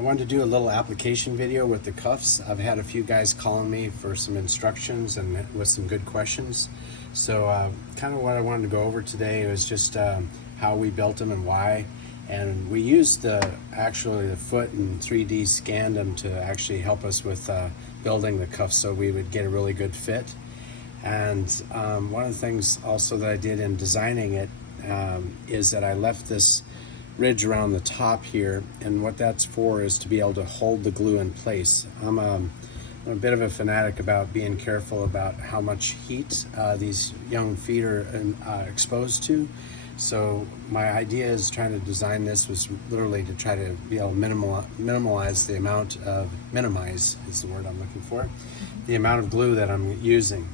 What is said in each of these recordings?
I wanted to do a little application video with the cuffs. I've had a few guys calling me for some instructions and with some good questions. So kind of what I wanted to go over today was just how we built them and why. And we used actually the foot and 3D scanned them to actually help us with building the cuffs so we would get a really good fit. And one of the things also that I did in designing it is that I left this ridge around the top here, and what that's for is to be able to hold the glue in place. I'm a bit of a fanatic about being careful about how much heat these young feet are exposed to. So my idea is trying to design this was literally to try to be able to minimize the amount of, minimize is the word I'm looking for, the amount of glue that I'm using.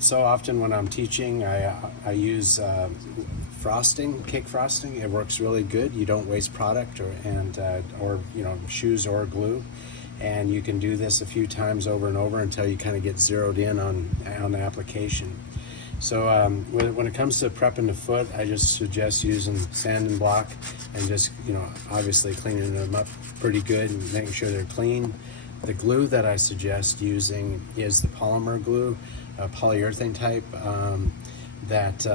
So often when I'm teaching, I use frosting, cake frosting. It works really good. You don't waste product or shoes or glue, and you can do this a few times over and over until you kind of get zeroed in on the application. So when it comes to prepping the foot, I just suggest using sand and block and just obviously cleaning them up pretty good and making sure they're clean. The glue that I suggest using is the polymer glue, polyurethane type that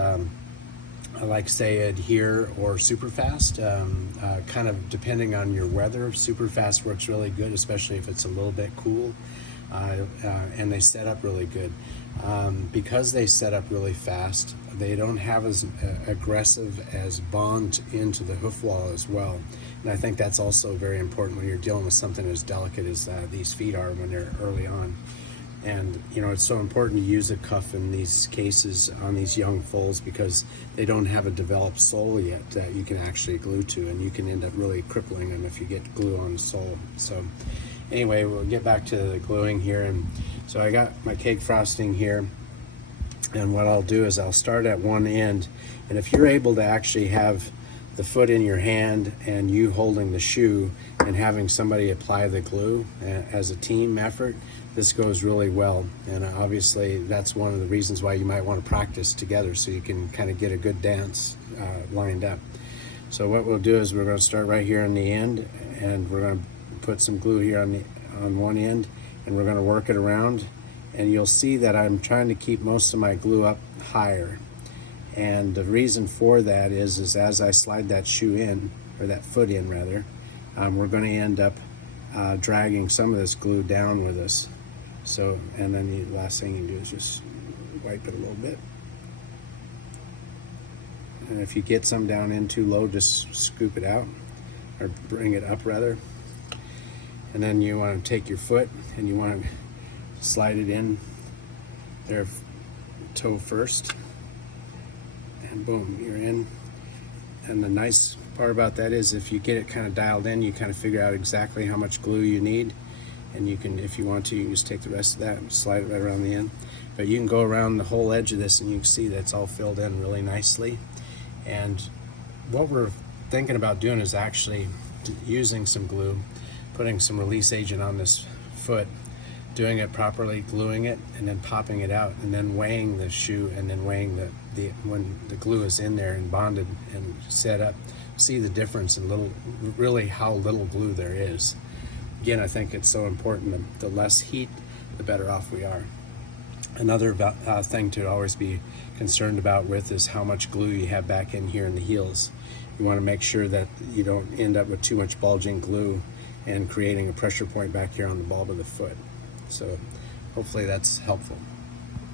I like say Adhere or Superfast, kind of depending on your weather. Superfast works really good, especially if it's a little bit cool, and they set up really good. Because they set up really fast, they don't have as aggressive as bond into the hoof wall as well. And I think that's also very important when you're dealing with something as delicate as these feet are when they're early on. And it's so important to use a cuff in these cases on these young foals because they don't have a developed sole yet that you can actually glue to, and you can end up really crippling them if you get glue on the sole. So anyway, we'll get back to the gluing here. And so I got my cake frosting here, and what I'll do is I'll start at one end, and if you're able to actually have the foot in your hand and you holding the shoe and having somebody apply the glue as a team effort, this goes really well. And obviously that's one of the reasons why you might want to practice together so you can kind of get a good dance lined up. So what we'll do is we're going to start right here on the end, and we're going to put some glue here on one end, and we're going to work it around, and you'll see that I'm trying to keep most of my glue up higher. And the reason for that is as I slide that shoe in, or that foot in rather, we're going to end up dragging some of this glue down with us. So, and then the last thing you do is just wipe it a little bit. And if you get some down in too low, just scoop it out, or bring it up rather. And then you want to take your foot and you want to slide it in there, toe first. And boom, you're in. And the nice part about that is if you get it kind of dialed in, you kind of figure out exactly how much glue you need. And you can, if you want to, you can just take the rest of that and slide it right around the end. But you can go around the whole edge of this and you can see that it's all filled in really nicely. And what we're thinking about doing is actually using some glue, putting some release agent on this foot, doing it properly, gluing it, and then popping it out, and then weighing the shoe, and then weighing when the glue is in there and bonded and set up. See the difference in really how little glue there is. Again, I think it's so important. The less heat, the better off we are. Another thing to always be concerned about with is how much glue you have back in here in the heels. You want to make sure that you don't end up with too much bulging glue and creating a pressure point back here on the bulb of the foot. So hopefully that's helpful.